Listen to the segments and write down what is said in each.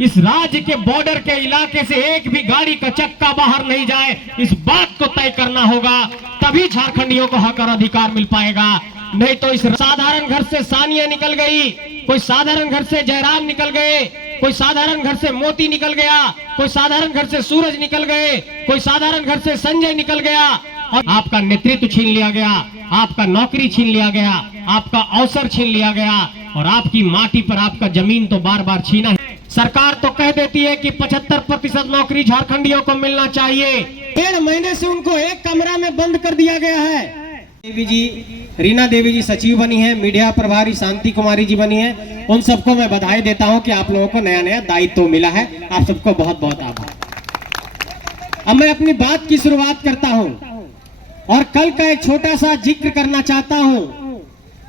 इस राज्य के बॉर्डर के इलाके से एक भी गाड़ी का चक्का बाहर नहीं जाए, इस बात को तय करना होगा, तभी झारखंडियों को हक और अधिकार मिल पाएगा। नहीं तो इस साधारण घर से सानिया निकल गई, कोई साधारण घर से जयराम निकल गए, कोई साधारण घर से मोती निकल गया, कोई साधारण घर से सूरज निकल गए, कोई साधारण घर से संजय निकल गया और आपका नेतृत्व छीन लिया गया, आपका नौकरी छीन लिया गया, आपका अवसर छीन लिया गया और आपकी माटी पर आपका जमीन तो बार बार छीना है। सरकार तो कह देती है कि 75% नौकरी झारखंडियों को मिलना चाहिए। 1.5 महीने से उनको एक कमरा में बंद कर दिया गया है। देवी जी, रीना देवी जी सचिव बनी है, मीडिया प्रभारी शांति कुमारी जी बनी है, उन सबको मैं बधाई देता हूं कि आप लोगों को नया नया दायित्व मिला है। आप सबको बहुत बहुत आभार। अब मैं अपनी बात की शुरुआत करता हूं और कल का एक छोटा सा जिक्र करना चाहता हूं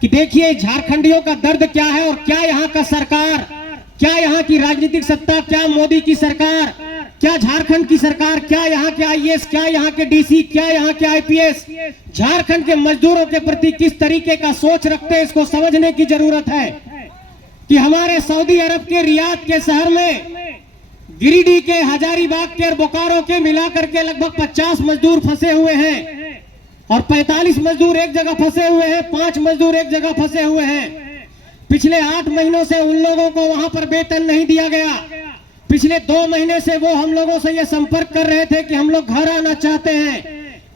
कि देखिए झारखंडियों का दर्द क्या है और क्या यहाँ का सरकार, क्या यहाँ की राजनीतिक सत्ता, क्या मोदी की सरकार, क्या झारखंड की सरकार, क्या यहाँ के आईएएस, क्या यहाँ के डीसी, क्या यहाँ के आईपीएस झारखंड के मजदूरों के प्रति किस तरीके का सोच रखते हैं, इसको समझने की जरूरत है। कि हमारे सऊदी अरब के रियाद के शहर में गिरिडीह के, हजारीबाग के और बोकारो के मिलाकर के लगभग 50 मजदूर फंसे हुए हैं और 45 मजदूर एक जगह फंसे हुए हैं, 5 मजदूर एक जगह फंसे हुए हैं। पिछले 8 महीनों से उन लोगों को वहां पर वेतन नहीं दिया गया। पिछले 2 महीने से वो हम लोगों से ये संपर्क कर रहे थे कि हम लोग घर आना चाहते हैं।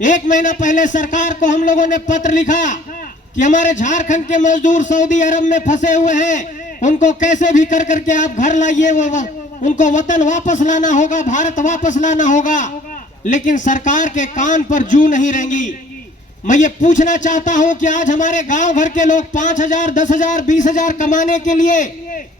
1 महीना पहले सरकार को हम लोगों ने पत्र लिखा कि हमारे झारखंड के मजदूर सऊदी अरब में फंसे हुए हैं, उनको कैसे भी कर करके आप घर लाइए, उनको वतन वापस लाना होगा, भारत वापस लाना होगा। लेकिन सरकार के कान पर जू नहीं रहेंगी। मैं ये पूछना चाहता हूं कि आज हमारे गांव भर के लोग 5,000, 10,000, 20,000 कमाने के लिए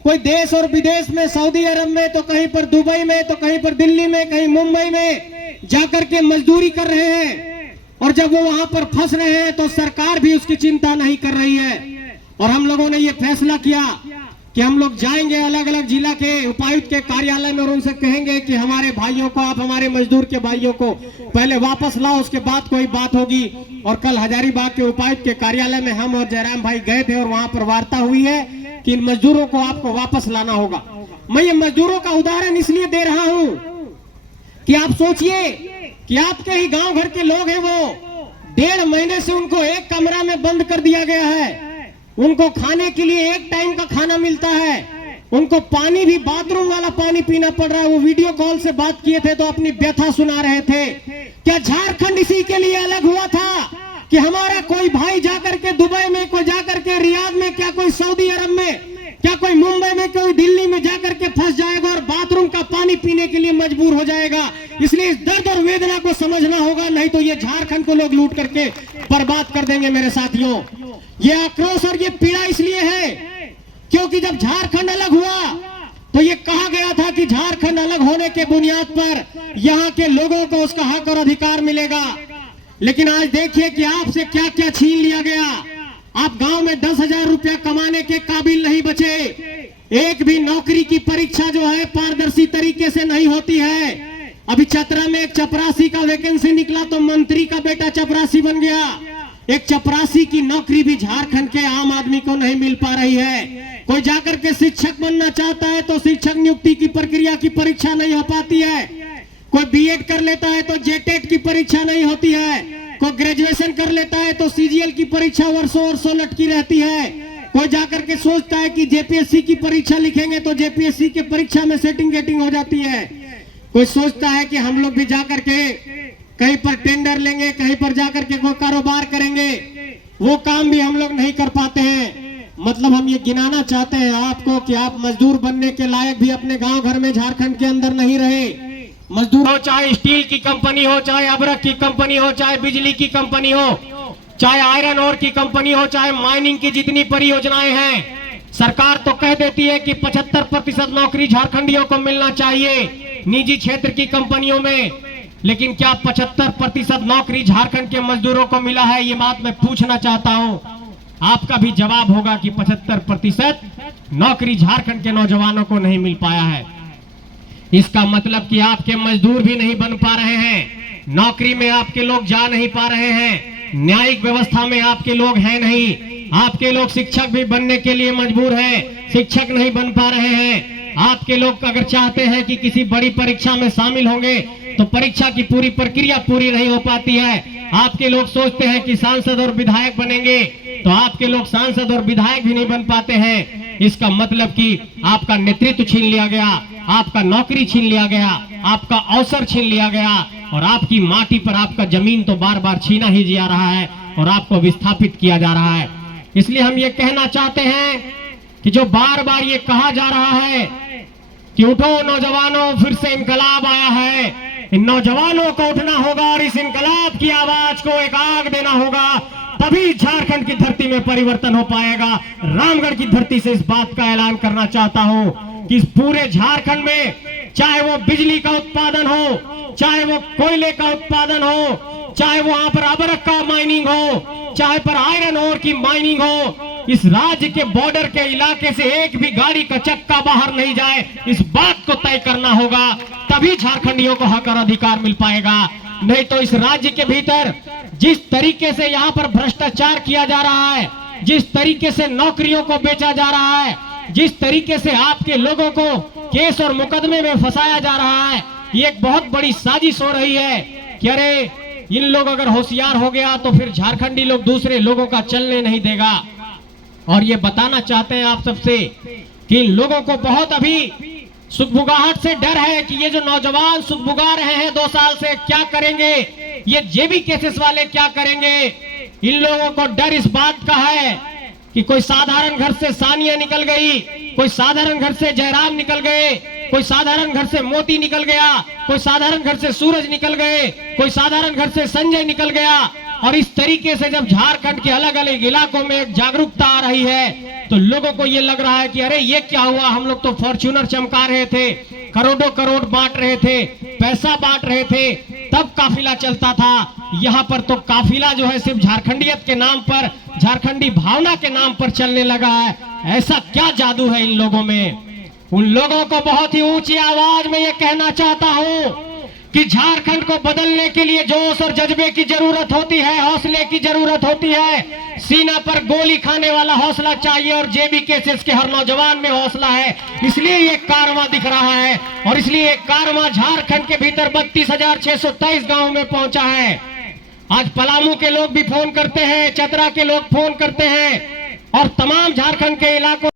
कोई देश और विदेश में, सऊदी अरब में, तो कहीं पर दुबई में, तो कहीं पर दिल्ली में, कहीं मुंबई में जाकर के मजदूरी कर रहे हैं और जब वो वहां पर फंस रहे हैं तो सरकार भी उसकी चिंता नहीं कर रही है। और हम लोगों ने ये फैसला किया कि हम लोग जाएंगे अलग अलग जिला के उपायुक्त के कार्यालय में और उनसे कहेंगे कि हमारे भाइयों को, आप हमारे मजदूर के भाइयों को पहले वापस लाओ, उसके बाद कोई बात होगी। और कल हजारीबाग के उपायुक्त के कार्यालय में हम और जयराम भाई गए थे और वहां पर वार्ता हुई है कि इन मजदूरों को आपको वापस लाना होगा। मैं ये मजदूरों का उदाहरण इसलिए दे रहा हूं कि आप सोचिए कि आपके ही गांव घर के लोग हैं, वो 1.5 महीने से उनको एक कमरा में बंद कर दिया गया है। उनको खाने के लिए एक टाइम का खाना मिलता है, उनको पानी भी बाथरूम वाला पानी पीना पड़ रहा है। वो वीडियो कॉल से बात किए थे तो अपनी व्यथा सुना रहे थे। क्या झारखंड इसी के लिए अलग हुआ था कि हमारा कोई भाई जाकर के दुबई में, कोई जाकर के रियाद में, क्या कोई सऊदी अरब में, क्या कोई मुंबई में, कोई दिल्ली में जाकर के फंस जाएगा और बाथरूम का पानी पीने के लिए मजबूर हो जाएगा? इसलिए इस दर्द और वेदना को समझना होगा, नहीं तो ये झारखंड को लोग लूट करके बर्बाद कर देंगे। मेरे साथियों, ये आक्रोश और ये पीड़ा इसलिए है क्योंकि जब झारखंड अलग हुआ तो ये कहा गया था कि झारखंड अलग होने के बुनियाद पर यहाँ के लोगों को उसका हक और अधिकार मिलेगा। लेकिन आज देखिए कि आपसे क्या क्या छीन लिया गया। आप गांव में 10,000 रुपया कमाने के काबिल नहीं बचे। एक भी नौकरी की परीक्षा जो है पारदर्शी तरीके से नहीं होती है। अभी चतरा में एक चपरासी का वैकेंसी निकला तो मंत्री का बेटा चपरासी बन गया। एक चपरासी की नौकरी भी झारखंड के आम आदमी को नहीं मिल पा रही है। कोई जाकर के शिक्षक बनना चाहता है तो शिक्षक नियुक्ति की प्रक्रिया की परीक्षा नहीं हो पाती है। कोई बीएड कर लेता है तो जेटेट की परीक्षा नहीं होती है। कोई ग्रेजुएशन कर लेता है तो सीजीएल की परीक्षा वर्षों वर्षों लटकी रहती है। कोई जाकर के सोचता है कि जेपीएससी की परीक्षा लिखेंगे तो जेपीएससी की परीक्षा में सेटिंग गेटिंग हो जाती है। कोई सोचता है कि हम लोग भी जाकर के कहीं पर टेंडर लेंगे, कहीं पर जाकर के कोई कारोबार करेंगे, वो काम भी हम लोग नहीं कर पाते हैं। मतलब हम ये गिनाना चाहते हैं आपको कि आप मजदूर बनने के लायक भी अपने गांव घर में झारखंड के अंदर नहीं रहे। मजदूर हो, चाहे स्टील की कंपनी हो, चाहे अबरक की कंपनी हो, चाहे बिजली की कंपनी हो, चाहे आयरन ओर की कंपनी हो, चाहे माइनिंग की जितनी परियोजनाएं हैं, सरकार तो कह देती है कि 75% नौकरी झारखंडियों को मिलना चाहिए निजी क्षेत्र की कंपनियों में। लेकिन क्या 75% नौकरी झारखंड के मजदूरों को मिला है? ये बात मैं पूछना चाहता हूं। आपका भी जवाब होगा कि 75% नौकरी झारखंड के नौजवानों को नहीं मिल पाया है। इसका मतलब कि आपके मजदूर भी नहीं बन पा रहे हैं, नौकरी में आपके लोग जा नहीं पा रहे हैं, न्यायिक व्यवस्था में आपके लोग हैं नहीं। आपके लोग शिक्षक भी बनने के लिए मजबूर हैं, शिक्षक नहीं बन पा रहे हैं। आपके लोग अगर चाहते हैं कि किसी बड़ी परीक्षा में शामिल होंगे तो परीक्षा की पूरी प्रक्रिया पूरी नहीं हो पाती है। आपके लोग सोचते हैं कि सांसद और विधायक बनेंगे, तो आपके लोग सांसद और विधायक भी नहीं बन पाते हैं। इसका मतलब कि आपका नेतृत्व छीन लिया गया, आपका नौकरी छीन लिया गया, आपका अवसर छीन लिया गया और आपकी माटी पर आपका जमीन तो बार बार छीना ही जा रहा है और आपको विस्थापित किया जा रहा है। इसलिए हम ये कहना चाहते हैं कि जो बार बार ये कहा जा रहा है कि उठो नौजवानों, फिर से इनकलाब आया है, इन नौजवानों को उठना होगा और इस इनकलाब की आवाज को एक आग देना होगा, तभी झारखंड की धरती में परिवर्तन हो पाएगा। रामगढ़ की धरती से इस बात का ऐलान करना चाहता हूं कि इस पूरे झारखंड में, चाहे वो बिजली का उत्पादन हो, चाहे वो कोयले का उत्पादन हो, चाहे वहां पर अबरक का माइनिंग हो, चाहे पर आयरन ओर की माइनिंग हो, इस राज्य के बॉर्डर के इलाके से एक भी गाड़ी का चक्का बाहर नहीं जाए, इस बात को तय करना होगा, तभी झारखंडियों को हक और अधिकार मिल पाएगा। नहीं तो इस राज्य के भीतर जिस तरीके से यहाँ पर भ्रष्टाचार किया जा रहा है, जिस तरीके से नौकरियों को बेचा जा रहा है, जिस तरीके से आपके लोगों को केस और मुकदमे में फंसाया जा रहा है, ये एक बहुत बड़ी साजिश हो रही है कि अरे इन लोग अगर होशियार हो गया तो फिर झारखंडी लोग दूसरे लोगों का चलने नहीं देगा। और ये बताना चाहते हैं आप सबसे कि इन लोगों को बहुत अभी सुखबुगाहट से डर है कि ये जो नौजवान सुखबुगा रहे हैं 2 साल से, क्या करेंगे, ये जेबी केसेस वाले क्या करेंगे। इन लोगों को डर इस बात का है कि कोई साधारण घर से सानिया निकल गई, कोई साधारण घर से जयराम निकल गए, कोई साधारण घर से मोती निकल गया, कोई साधारण घर से सूरज निकल गए, कोई साधारण घर से संजय निकल गया। और इस तरीके से जब झारखंड के अलग अलग इलाकों में एक जागरूकता आ रही है तो लोगों को ये लग रहा है कि अरे ये क्या हुआ, हम लोग तो फॉर्च्यूनर चमका रहे थे, करोड़ों करोड़ बांट रहे थे, पैसा बांट रहे थे, तब काफिला चलता था। यहाँ पर तो काफिला जो है सिर्फ झारखंडियत के नाम पर, झारखंडी भावना के नाम पर चलने लगा है। ऐसा क्या जादू है इन लोगों में। उन लोगों को बहुत ही ऊंची आवाज में ये कहना चाहता हूँ कि झारखंड को बदलने के लिए जोश और जज्बे की जरूरत होती है, हौसले की जरूरत होती है। सीना पर गोली खाने वाला हौसला चाहिए और जेबी केसेस के हर नौजवान में हौसला है। इसलिए ये कारवां दिख रहा है और इसलिए ये कारवां झारखंड के भीतर 32,623 गांव में पहुंचा है। आज पलामू के लोग भी फोन करते हैं, चतरा के लोग फोन करते हैं और तमाम झारखंड के इलाकों